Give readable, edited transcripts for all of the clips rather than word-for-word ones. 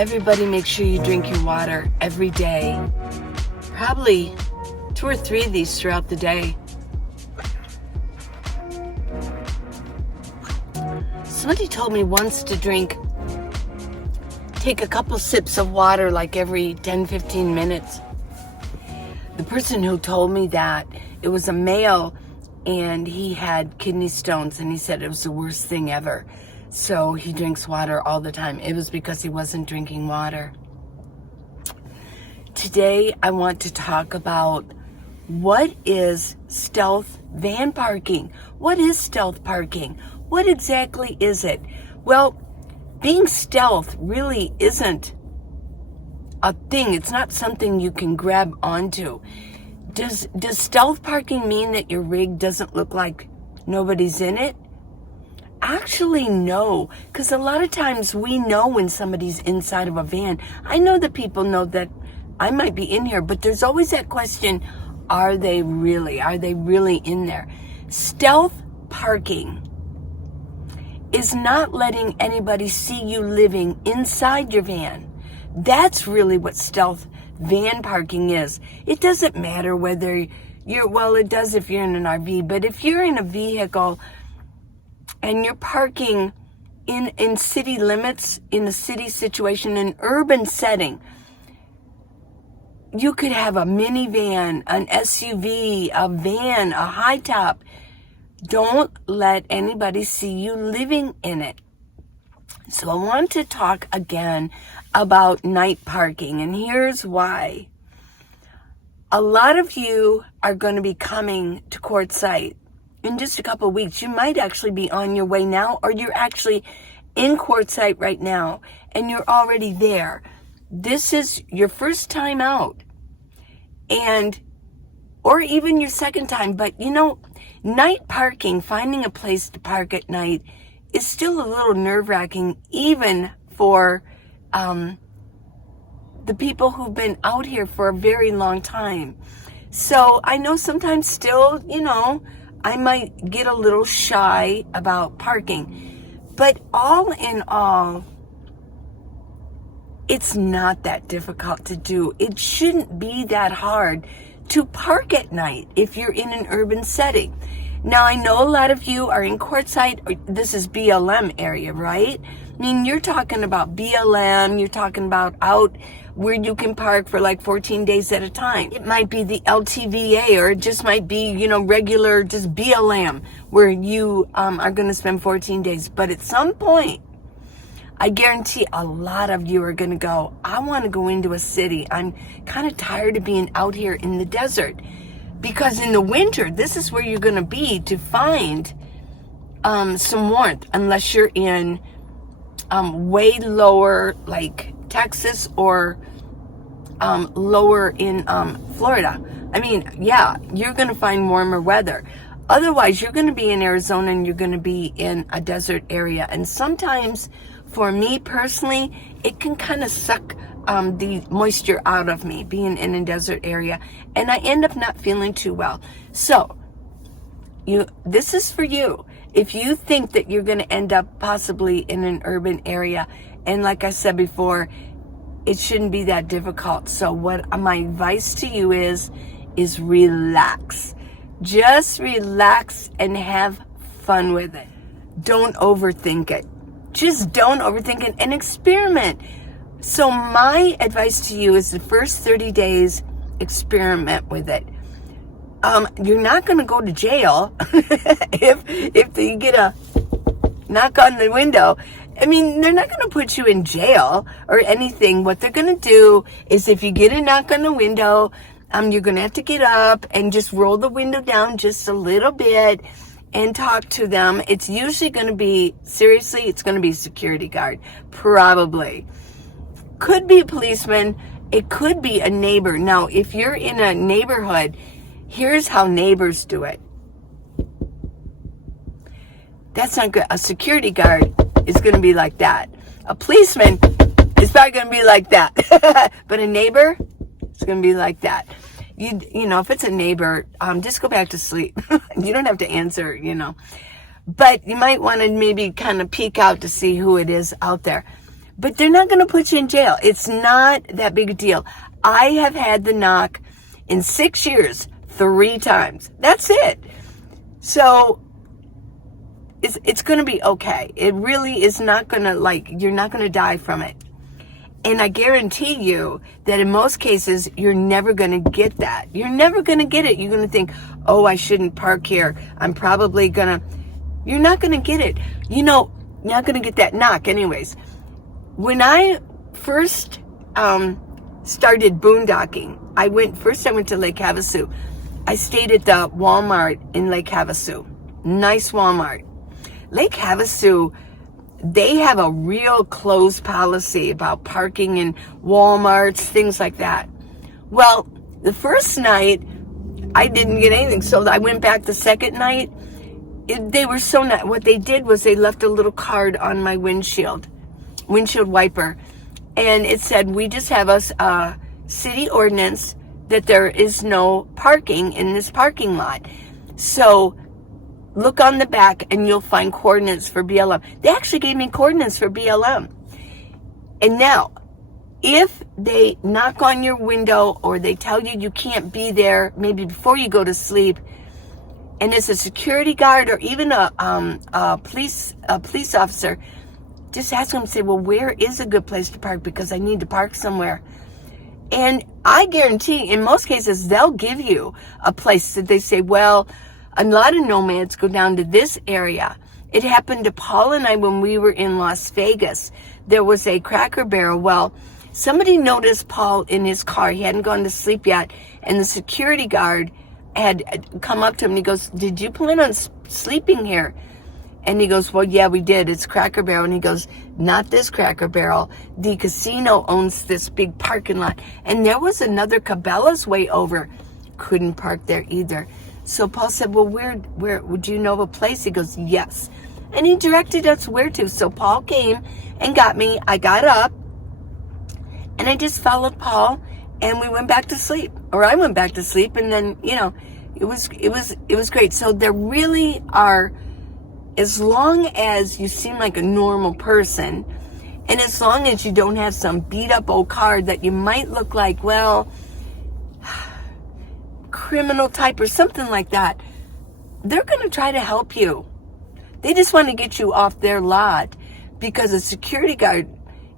Everybody make sure you drink your water every day. Probably 2 or 3 of these throughout the day. Somebody told me once to take a couple sips of water like every 10-15 minutes. The person who told me that, it was a male, and he had kidney stones, and he said it was the worst thing ever. So he drinks water all the time. It was because he wasn't drinking water. Today, I want to talk about what is stealth van parking. What is stealth parking? What exactly is it? Well, being stealth really isn't a thing. It's not something you can grab onto. Does stealth parking mean that your rig doesn't look like nobody's in it? Actually, no, because a lot of times we know when somebody's inside of a van. I know that people know that I might be in here, but there's always that question, are they really in there? Stealth parking is not letting anybody see you living inside your van. That's really what stealth van parking is. It doesn't matter whether it does if you're in an RV, but if you're in a vehicle and you're parking in city limits, in a city situation, an urban setting, you could have a minivan, an SUV, a van, a high top. Don't let anybody see you living in it. So I want to talk again about night parking, and here's why. A lot of you are going to be coming to Quartzsite in just a couple of weeks. You might actually be on your way now, or you're actually in Quartzsite right now, and you're already there. This is your first time out, or even your second time. But night parking, finding a place to park at night, is still a little nerve-wracking, even for the people who've been out here for a very long time. So I know sometimes still, I might get a little shy about parking. But all in all, it's not that difficult to do. It shouldn't be that hard to park at night if you're in an urban setting. Now, I know a lot of you are in Quartzsite. This is BLM area, right? I mean, you're talking about BLM. You're talking about out where you can park for like 14 days at a time. It might be the LTVA, or it just might be, regular, just BLM, where you are going to spend 14 days. But at some point, I guarantee a lot of you are going to go, I want to go into a city. I'm kind of tired of being out here in the desert. Because in the winter, this is where you're going to be to find some warmth, unless you're in way lower, like Texas, or lower in Florida. I mean, yeah, you're going to find warmer weather. Otherwise, you're going to be in Arizona, and you're going to be in a desert area. And sometimes, for me personally, it can kind of suck the moisture out of me, being in a desert area, and I end up not feeling too well. So this is for you. If you think that you're going to end up possibly in an urban area, and like I said before, it shouldn't be that difficult. So what my advice to you is relax. Just relax and have fun with it. Don't overthink it. Just don't overthink it, and experiment. So my advice to you is the first 30 days, experiment with it. You're not going to go to jail if you get a knock on the window. I mean, they're not going to put you in jail or anything. What they're going to do is, if you get a knock on the window, you're going to have to get up and just roll the window down just a little bit and talk to them. It's usually going to be, seriously, it's going to be a security guard, probably. Could be a policeman. It could be a neighbor. Now, if you're in a neighborhood, here's how neighbors do it. That's not good. A security guard is going to be like that. A policeman is probably going to be like that. But a neighbor is going to be like that. If it's a neighbor, just go back to sleep. You don't have to answer, But you might want to maybe kind of peek out to see who it is out there. But they're not going to put you in jail. It's not that big a deal. I have had the knock in 6 years 3 times. That's it. So it's going to be okay. It really is not going to, you're not going to die from it. And I guarantee you that in most cases, you're never going to get that. You're never going to get it. You're going to think, oh, I shouldn't park here. I'm probably going to... You're not going to get it. You're not going to get that knock anyways. When I first started boondocking, I went to Lake Havasu. I stayed at the Walmart in Lake Havasu. Nice Walmart. Lake Havasu, they have a real closed policy about parking in Walmarts, things like that. Well, the first night, I didn't get anything. So I went back the second night. They were so nice. What they did was they left a little card on my windshield wiper. And it said, we just have a city ordinance that there is no parking in this parking lot. So look on the back and you'll find coordinates for BLM. They actually gave me coordinates for BLM. And now, if they knock on your window or they tell you you can't be there, maybe before you go to sleep, and it's a security guard or even a police officer, just ask them, say, well, where is a good place to park? Because I need to park somewhere. And I guarantee, in most cases, they'll give you a place that they say, well, a lot of nomads go down to this area. It happened to Paul and I when we were in Las Vegas. There was a Cracker Barrel. Well, somebody noticed Paul in his car. He hadn't gone to sleep yet. And the security guard had come up to him and he goes, did you plan on sleeping here? And he goes, well, yeah, we did. It's Cracker Barrel. And he goes, not this Cracker Barrel. The casino owns this big parking lot. And there was another Cabela's way over. Couldn't park there either. So Paul said, well, where would you know of a place? He goes, yes. And he directed us where to. So Paul came and got me. I got up and I just followed Paul and we went back to sleep, or I went back to sleep. And then, it was great. So there really are, as long as you seem like a normal person, and as long as you don't have some beat up old car that you might look like, well, criminal type or something like that, they're going to try to help you. They just want to get you off their lot, because a security guard,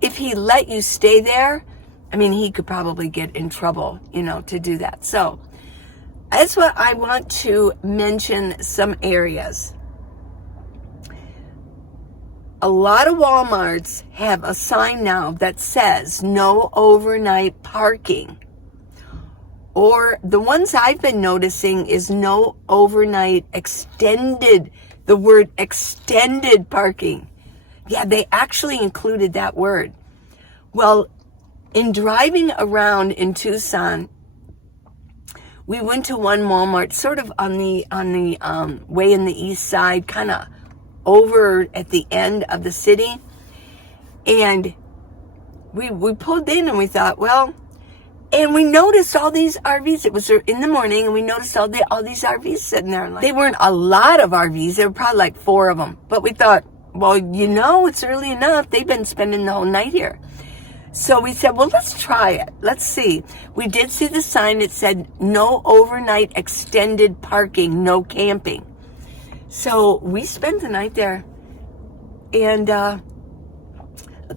if he let you stay there, I mean, he could probably get in trouble, to do that. So that's what I want to mention, some areas. A lot of Walmarts have a sign now that says no overnight parking. Or the ones I've been noticing is no overnight extended, the word extended parking. Yeah, they actually included that word. Well, in driving around in Tucson, we went to one Walmart sort of on the way in the east side, kind of over at the end of the city. And we pulled in and we thought, well, and we noticed all these RVs. It was in the morning, and we noticed all these RVs sitting there. They weren't a lot of RVs. There were probably like 4 of them. But we thought, well, it's early enough. They've been spending the whole night here. So we said, well, let's try it. Let's see. We did see the sign that said no overnight extended parking, no camping. So we spent the night there. And a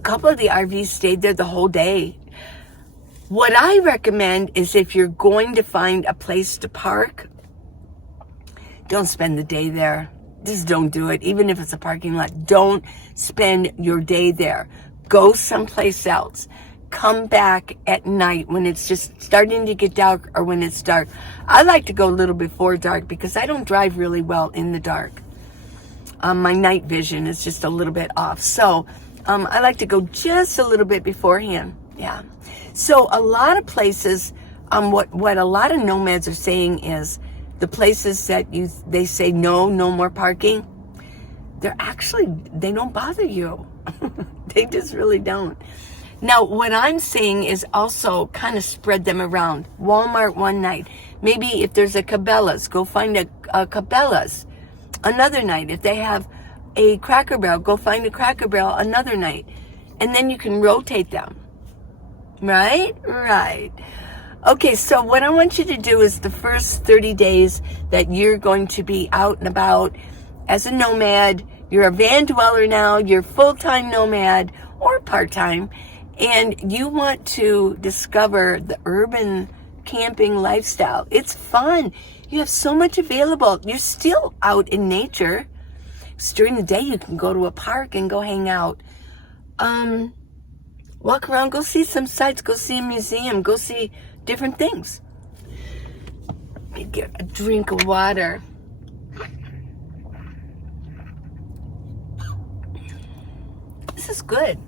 couple of the RVs stayed there the whole day. What I recommend is, if you're going to find a place to park, don't spend the day there. Just don't do it. Even if it's a parking lot, don't spend your day there. Go someplace else. Come back at night when it's just starting to get dark, or when it's dark. I like to go a little before dark because I don't drive really well in the dark. My night vision is just a little bit off. So I like to go just a little bit beforehand. Yeah. So a lot of places, what a lot of nomads are saying is, the places that they say no more parking, they don't bother you. They just really don't. Now, what I'm saying is also kind of spread them around. Walmart one night. Maybe if there's a Cabela's, go find a Cabela's another night. If they have a Cracker Barrel, go find a Cracker Barrel another night. and then you can rotate them. Right? Right. Okay, so what I want you to do is the first 30 days that you're going to be out and about as a nomad. You're a van dweller now, you're full-time nomad or part-time, and you want to discover the urban camping lifestyle. It's fun. You have so much available. You're still out in nature. So during the day, you can go to a park and go hang out. Walk around, go see some sights, go see a museum, go see different things. Let me get a drink of water. This is good.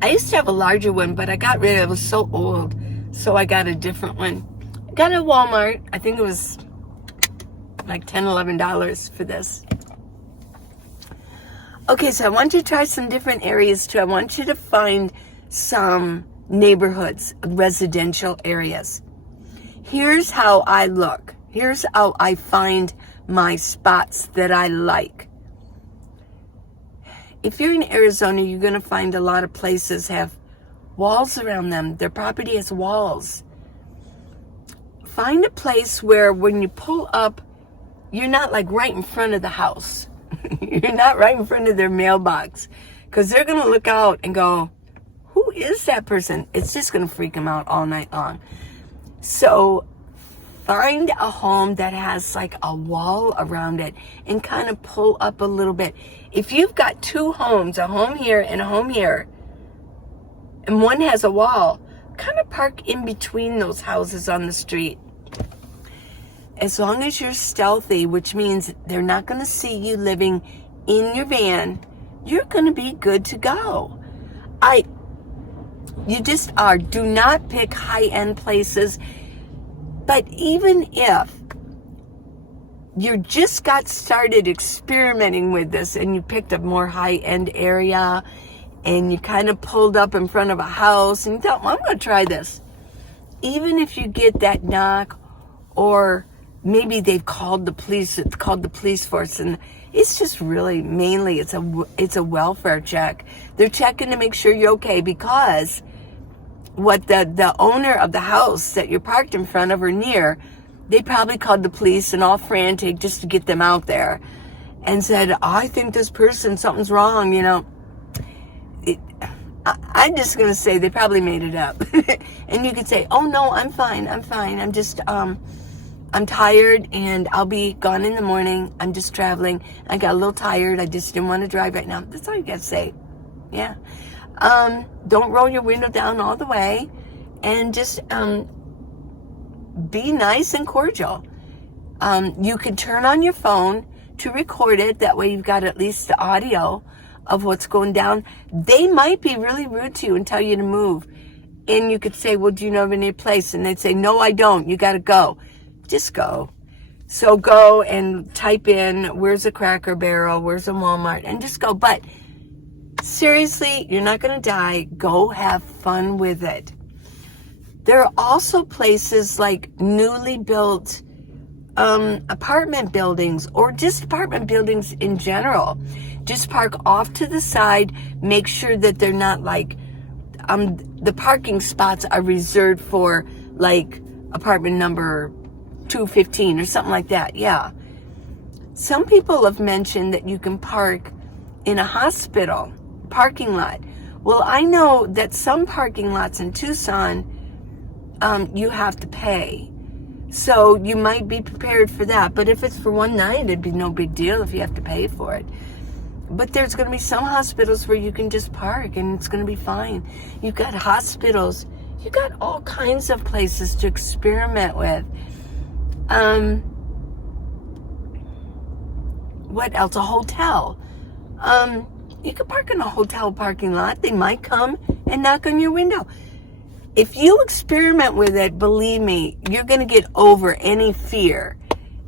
I used to have a larger one, but I got rid of it. It was so old, so I got a different one. I got it at Walmart. I think it was like $10, $11 for this. Okay, so I want you to try some different areas too. I want you to find some neighborhoods, residential areas. Here's how I look. Here's how I find my spots that I like. If you're in Arizona, you're going to find a lot of places have walls around them. Their property has walls. Find a place where when you pull up, you're not like right in front of the house. You're not right in front of their mailbox, because they're going to look out and go, who is that person? It's just going to freak them out all night long. So find a home that has like a wall around it and kind of pull up a little bit. If you've got two homes, a home here and a home here, and one has a wall, kind of park in between those houses on the street. As long as you're stealthy, which means they're not going to see you living in your van, you're going to be good to go. You just are. Do not pick high-end places. But even if you just got started experimenting with this and you picked a more high-end area and you kind of pulled up in front of a house and you thought, well, I'm going to try this. Even if you get that knock, or maybe they've called the police, it's called the police force, and it's just really mainly it's a welfare check. They're checking to make sure you're okay, because what the owner of the house that you're parked in front of or near, they probably called the police and all frantic just to get them out there and said, I think this person, something's wrong, you know. I'm just going to say they probably made it up. And you could say, oh no, I'm fine. I'm just, I'm tired and I'll be gone in the morning. I'm just traveling. I got a little tired. I just didn't want to drive right now. That's all you got to say. Yeah. Don't roll your window down all the way, and just be nice and cordial. You can turn on your phone to record it. That way you've got at least the audio of what's going down. They might be really rude to you and tell you to move. And you could say, well, do you know of any place? And they'd say, no, I don't. You got to go. Just go. So go and type in, where's a Cracker Barrel? Where's a Walmart? And just go. But seriously, you're not going to die. Go have fun with it. There are also places like newly built apartment buildings, or just apartment buildings in general. Just park off to the side. Make sure that they're not like, the parking spots are reserved for like apartment number 215 or something like that. Yeah. Some people have mentioned that you can park in a hospital parking lot. Well, I know that some parking lots in Tucson, you have to pay. So you might be prepared for that. But if it's for one night, it'd be no big deal if you have to pay for it. But there's going to be some hospitals where you can just park and it's going to be fine. You've got hospitals. You've got all kinds of places to experiment with. What else? A hotel. You could park in a hotel parking lot. They might come and knock on your window. If you experiment with it, believe me, you're going to get over any fear.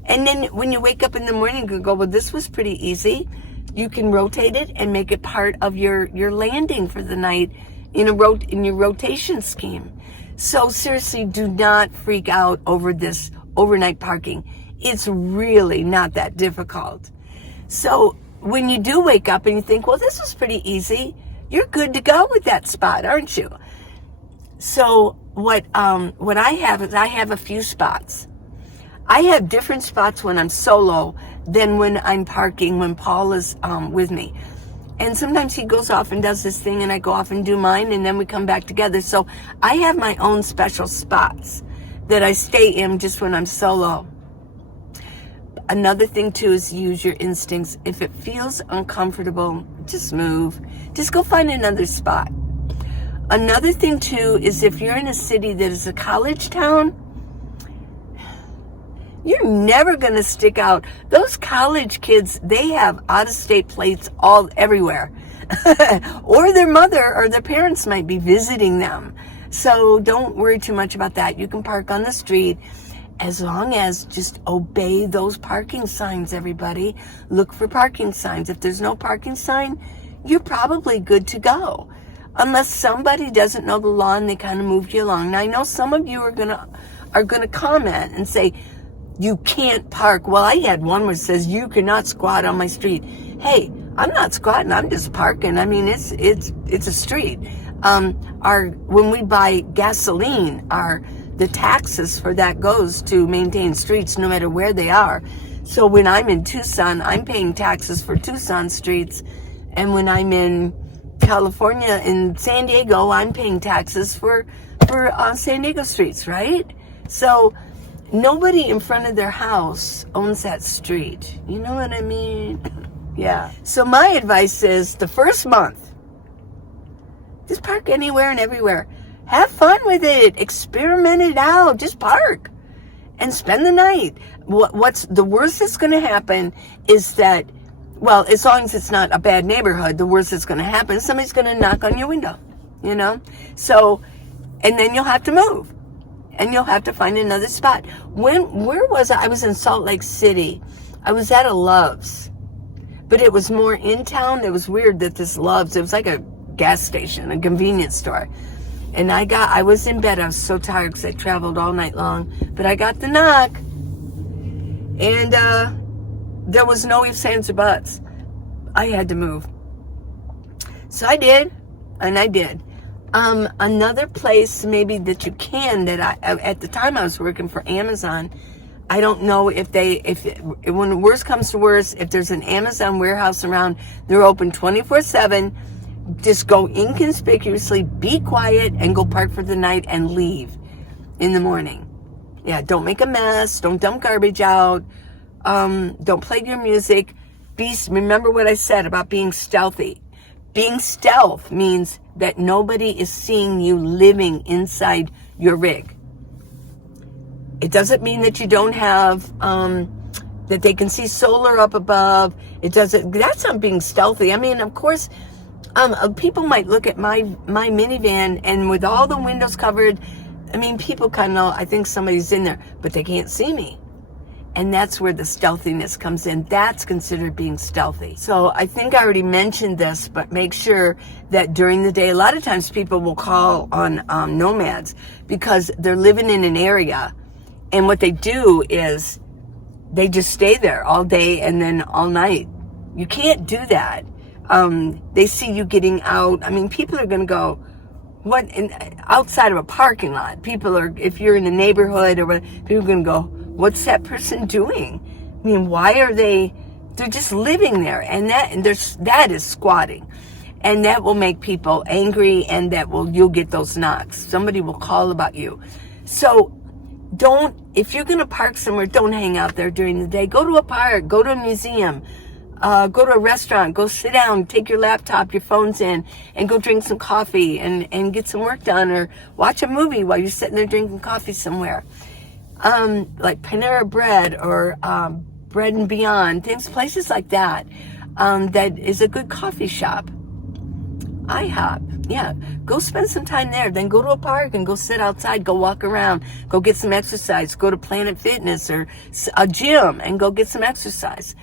And then when you wake up in the morning, you can go, well, this was pretty easy. You can rotate it and make it part of your landing for the night in your rotation scheme. So seriously, do not freak out over this overnight parking. It's really not that difficult. So when you do wake up and you think, well, this was pretty easy, you're good to go with that spot, aren't you? So what I have is I have a few spots. I have different spots when I'm solo than when I'm parking, when Paul is with me. And sometimes he goes off and does this thing and I go off and do mine and then we come back together. So I have my own special spots that I stay in just when I'm solo. Another thing too is use your instincts. If it feels uncomfortable, just move. Just go find another spot. Another thing too is if you're in a city that is a college town, you're never going to stick out. Those college kids, they have out-of-state plates everywhere. Or their mother or their parents might be visiting them. So don't worry too much about that. You can park on the street as long as just obey those parking signs, everybody. Look for parking signs. If there's no parking sign, you're probably good to go. Unless somebody doesn't know the law and they kind of moved you along. Now, I know some of you are gonna comment and say, you can't park. Well, I had one where it says, you cannot squat on my street. Hey, I'm not squatting, I'm just parking. I mean, it's a street. When we buy gasoline, the taxes for that goes to maintain streets no matter where they are. So when I'm in Tucson, I'm paying taxes for Tucson streets. And when I'm in California, in San Diego, I'm paying taxes for San Diego streets, right? So nobody in front of their house owns that street. You know what I mean? Yeah. So my advice is the first month, just park anywhere and everywhere. Have fun with it. Experiment it out. Just park and spend the night. What's the worst that's going to happen is that, well, as long as it's not a bad neighborhood, the worst that's going to happen is somebody's going to knock on your window, you know? So, and then you'll have to move. And you'll have to find another spot. Where was I? I was in Salt Lake City. I was at a Love's. But it was more in town. It was weird that this Love's, it was like a gas station, a convenience store. And I was in bed. I was so tired because I traveled all night long. But I got the knock. And there was no ifs, ands, or buts. I had to move. So I did. And I did. Another place maybe that you can, at the time I was working for Amazon, I don't know when the worst comes to worst, if there's an Amazon warehouse around, they're open 24/7. Just go inconspicuously, be quiet, and go park for the night and leave in the morning. Yeah, don't make a mess. Don't dump garbage out. Don't play your music. Remember what I said about being stealthy. Being stealth means that nobody is seeing you living inside your rig. It doesn't mean that you don't have, that they can see solar up above. That's not being stealthy. I mean, of course, people might look at my minivan and with all the windows covered, I mean, people kind of know, I think somebody's in there, but they can't see me. And that's where the stealthiness comes in. That's considered being stealthy. So I think I already mentioned this, but make sure that during the day, a lot of times people will call on nomads because they're living in an area. And what they do is they just stay there all day and then all night. You can't do that. They see you getting out. I mean, people are going to go, outside of a parking lot. If you're in a neighborhood or what, people are going to go, what's that person doing? I mean, why are they're just living there. And that is squatting. And that will make people angry and you'll get those knocks. Somebody will call about you. So if you're going to park somewhere, don't hang out there during the day. Go to a park, go to a museum, go to a restaurant, go sit down, take your laptop, your phones in, and go drink some coffee and get some work done, or watch a movie while you're sitting there drinking coffee somewhere. Like Panera Bread or Bread and Beyond, places like that, that is a good coffee shop. IHOP, yeah. Go spend some time there. Then go to a park and go sit outside, go walk around, go get some exercise, go to Planet Fitness or a gym and go get some exercise.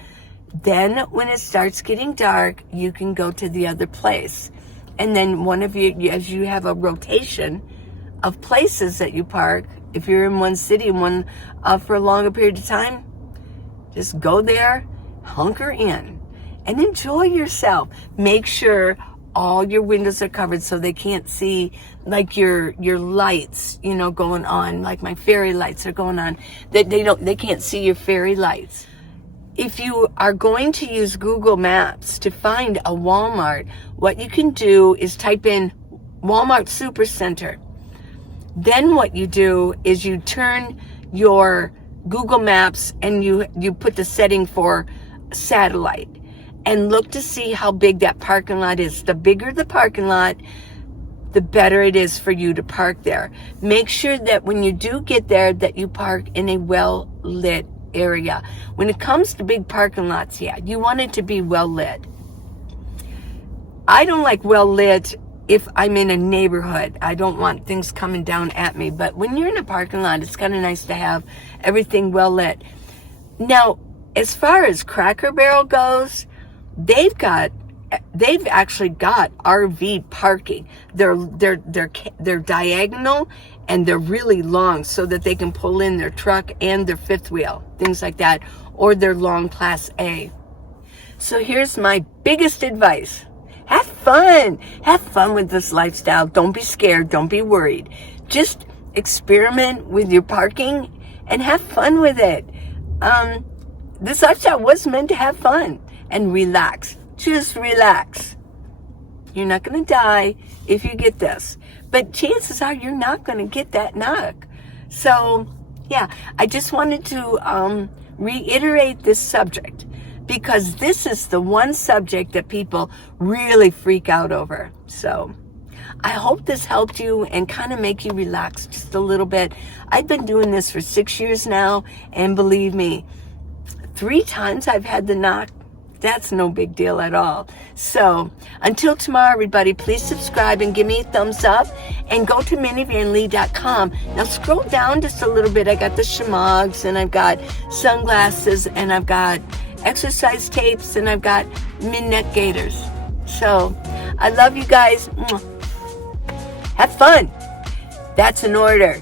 Then when it starts getting dark, you can go to the other place. And then one of you, as you have a rotation of places that you park, if you're in one city, one for a longer period of time, just go there, hunker in. and enjoy yourself. Make sure all your windows are covered so they can't see like your lights, going on, like my fairy lights are going on, that they can't see your fairy lights. If you are going to use Google Maps to find a Walmart, what you can do is type in Walmart Supercenter. Then what you do is you turn your Google Maps and you put the setting for satellite and look to see how big that parking lot is. The bigger the parking lot, the better it is for you to park there. Make sure that when you do get there that you park in a well-lit area. When it comes to big parking lots, you want it to be well-lit. I don't like well-lit if I'm in a neighborhood. I don't want things coming down at me. But when you're in a parking lot, it's kind of nice to have everything well-lit. Now, as far as Cracker Barrel goes, they've actually got RV parking. They're diagonal and they're really long so that they can pull in their truck and their fifth wheel, things like that, or their long Class A. So here's my biggest advice. Have fun. Have fun with this lifestyle. Don't be scared. Don't be worried. Just experiment with your parking and have fun with it. This lifestyle was meant to have fun and relax. Just relax. You're not going to die if you get this. But chances are you're not going to get that knock. So, I just wanted to reiterate this subject, because this is the one subject that people really freak out over. So I hope this helped you and kind of make you relax just a little bit. I've been doing this for 6 years now, and believe me, 3 times I've had the knock. That's no big deal at all. So until tomorrow, everybody, please subscribe and give me a thumbs up and go to minivanlee.com. Now scroll down just a little bit. I got the shamogs and I've got sunglasses and I've got exercise tapes and I've got mid-neck gaiters. So I love you guys. Have fun. That's an order.